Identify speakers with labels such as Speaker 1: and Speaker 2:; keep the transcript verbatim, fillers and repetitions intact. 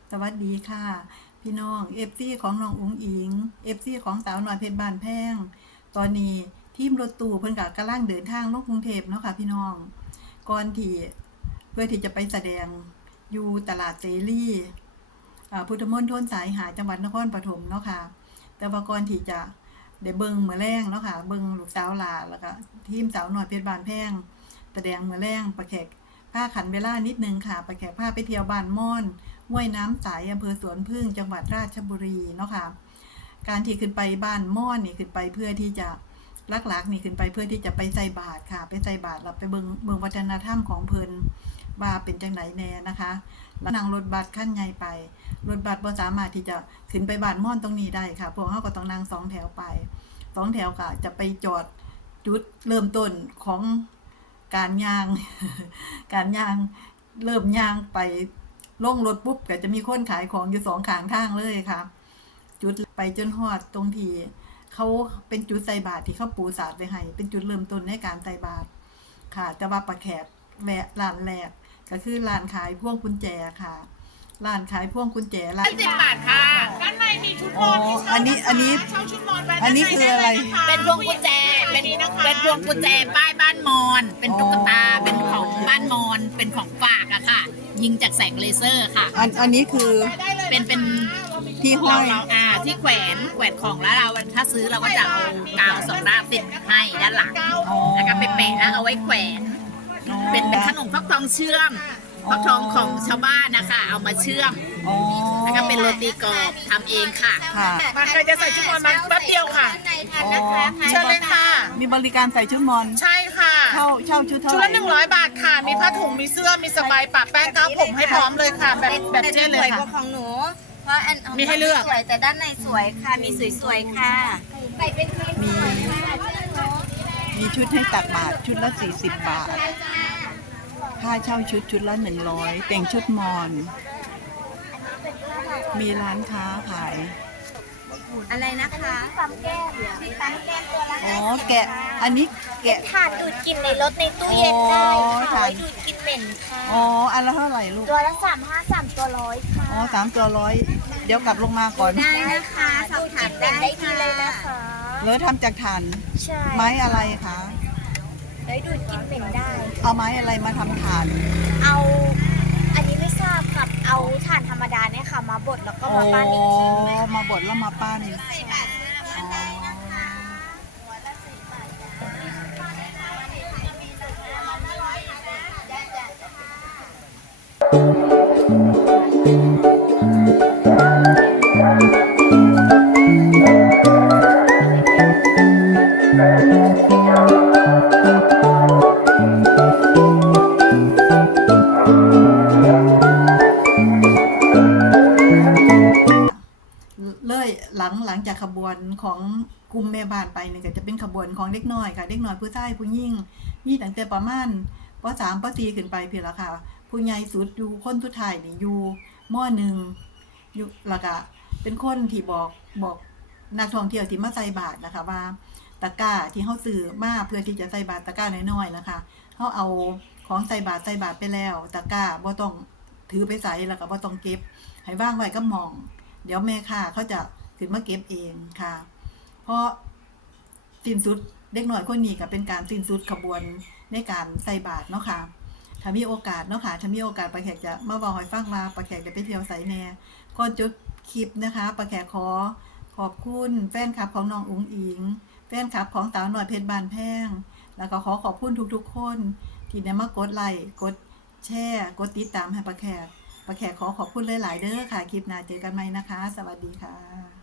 Speaker 1: สวัสดีค่ะพี่น้องเอฟซีของน้องอุ๋งอิงเอฟซีของสาวหน่อยเพชรบ้านแพงตอนนี้ทีมรถตู้เพิ่นก็กำลังเดินทางลงกรุงเทพเนาะค่ะพี่น้องก่อนที่เพื่อที่จะไปแสดงอยู่ตลาดเสรีอ่าพุทธมณฑลสายหาจังหวัดนครปฐมเนาะค่ะแต่ว่าก่อนที่จะได้เบิ่งมื้อแลงเนาะค่ะเบิ่งลูกสาวหลานแล้วก็ทีมสาวหน่อยเพชรบ้านแพงแสดงมื้อแลงประแขกผ้าขันเวลานิดนึงค่ะประแขกผ้าไปเที่ยวบ้านม่อนห้วยน้ำใสอำเภอสวนพึ่งจังหวัดราชบุรีเนาะค่ะการที่ขึ้นไปบ้านม่อนนี่ขึ้นไปเพื่อที่จะลักๆนี่ขึ้นไปเพื่อที่จะไปใส่บาตรค่ะไปใส่บาตรแล้วไปเบิงเบิงวัฒนธรรมของเพิ่นว่าเป็นจังไหนแน่นะคะแล้วนั่งรถบัสขั้นใหญ่ไปรถบัสบ่สามารถที่จะขึ้นไปบ้านม่อนตรงนี้ได้ค่ะพวกเขาก็ต้องนั่งสองแถวไปสองแถวค่ะจะไปจอดจุดเริ่มต้นของการย่าง การย่างเริ่มย่างไปลงรถปุ๊บก็จะมีคนขายของอยู่สองข้างทางเลยค่ะจุดไปจนฮอดตรงที่เขาเป็นจุดใส่บาตรที่เขาปูสาดไว้ให้เป็นจุดเริ่มต้นในการใส่บาตรค่ะแต่ว่าปลาแขกแวะร้านแรกก็คือร้านขายพวงกุญแจค่ะร้านขายพวงกุญแจร้าน
Speaker 2: สิบบาทค่ะ
Speaker 3: ด้านในมีชุดน
Speaker 1: อ๋อ
Speaker 3: อนให้เช่า
Speaker 1: อันนี้อันนี้
Speaker 3: เช่าชุดนอนไว้
Speaker 1: อันนี้คืออะไร
Speaker 2: เป็นพวงกุญแจ เป็นเป็นพวงกุญแจป้ายบ้านมอน เป็นตุ๊กตา เป็นของบ้านมอน เป็นของฝากอะค่ะ ยิงจากแสงเลเซอร์ค่ะ
Speaker 1: อันอันนี้คือ
Speaker 2: เป็นเป็น
Speaker 1: ที่ห้
Speaker 2: เรา
Speaker 1: อย
Speaker 2: เราอ่าที่แขวนแขวนของแล้วเราถ้าซื้อเราก็จะเอากาวสองด้านติดให้ด้านหลัง
Speaker 1: อ๋อ
Speaker 2: แล้วก็ไปแปะแล้วเอาไว้แขวน เป็นเป็นขนมฟักทองเชื่อมฟักทองของชาวบ้านนะคะ เอามาเชื่อม
Speaker 1: อ๋อ
Speaker 2: แล้วก็เป็นโรตีกรอบทำเองค่ะ
Speaker 1: ค่ะ
Speaker 3: มาใครจะใส่ชุดนอนมาแป๊บเดียวค่ะ
Speaker 1: อ๋อ
Speaker 3: เชิญเลยค่ะ
Speaker 1: มีบริการใส่ชุดมอน
Speaker 3: ใช่ค่ะ
Speaker 1: เช่าเช่าชุดเท่า
Speaker 3: ชุด
Speaker 1: ไหร่
Speaker 3: ละหนึ่งร้อยบาทค่ะ มีผ้าถุง มีเสื้อ มีสบายปะแป้งก้าวผมให้พร้อมเลยค่ะ แบบแบบเจ๊เลย
Speaker 4: สวยก
Speaker 3: ค่ะ
Speaker 4: ว่าของหนู เพราะอัน
Speaker 3: มีให้เลือก
Speaker 4: สวยแต่ด้านในสวยค่ะ มีสวยๆค่ะใส่เป็นมี
Speaker 1: มีชุดให้ตักบาทชุดละสี่สิบบาทค่าเช่าชุดชุดละหนึ่งร้อยแต่งชุดมอน มีร้านค้าขาย
Speaker 4: อะไรนะคะปั๊มแก้มมีปั๊มแก้มตัวละ
Speaker 1: อ๋อแกะอันนี้แกะ
Speaker 4: ถาดดูดกลิ่นในรถในตู้เย็นได้
Speaker 1: อ๋อ
Speaker 4: ค่ะ
Speaker 1: ถาด
Speaker 4: ไว้ดูดกลิ่นเหม็นค่ะ
Speaker 1: อ๋ออันละเท่าไหร่ลูก
Speaker 4: ตัวละสามห้าสามตัวร้อยค่ะ
Speaker 1: อ๋อสามตัวร้อยเดี๋ยวกลับลงมาก่อน
Speaker 4: ได้นะคะดูดกลิ่นเหม็นได้ดีเลยนะคะ
Speaker 1: เหลือทำจากถ่าน
Speaker 4: ใช่
Speaker 1: ไม้อะไรคะ
Speaker 4: ไว้ดูดกลิ่นเหม็นได้
Speaker 1: เอาไม้อะไรมาทำถ่าน
Speaker 4: เอา อันนี้ไม่ทราบครับ เอาถ่านธรรมดาเนี่ยค่ะ มาบดแล้วก็มาปั้นอีกที
Speaker 1: อ๋อมาบดแล้วมาปั้นอ๋อ เลยหลังหลังจากขบวนของกลุ่มแม่บ้านไปเนี่ยก็จะเป็นขบวนของเด็กน้อยค่ะเด็กน้อยผู้ชายผู้หญิงมีตั้งแต่ประมาณปสามปสี่ขึ้นไปเพียงละค่ะผู้ใหญ่สุดอยู่คนสุดท้ายนี่อยู่มหนึ่งอยู่แล้วก็เป็นคนที่บอกบอกนักท่องเที่ยวที่มาใส่บาตรนะคะว่าตะกร้าที่เขาซื้อมาเพื่อที่จะใส่บาตรตะกร้าน้อยๆนะคะเขาเอาของใส่บาตรใส่บาตรไปแล้วตะกร้าบ่ต้องถือไปใส่แล้วก็บ่ต้องเก็บให้ว่างไว้ก็มองเดี๋ยวแม่ค่ะเขาจะขึ้นมาเก็บเองค่ะเพราะสิ้นสุดเด็กหน่อยคนนี้ก็เป็นการสิ้นสุดขบวนในการใส่บาตรเนาะค่ะถ้ามีโอกาสเนาะค่ะถ้ามีโอกาสปลาแขกจะมาบอกให้ฟังมาปลาแขกจะไปเที่ยวไสแน่ก่อนจบคลิปนะคะปลาแขกขอขอบคุณแฟนคลับของน้องอุ๋งอิงแฟนคลับของสาวหน่อยเพชรบานแพงแล้วก็ขอขอบคุณทุกๆคนที่ได้มากดไลค์กดแชร์กดติดตามให้ปลาแขกปลาแขกขอขอบคุณหลายๆเด้อค่ะคลิปหน้าเจอกันใหม่นะคะสวัสดีค่ะ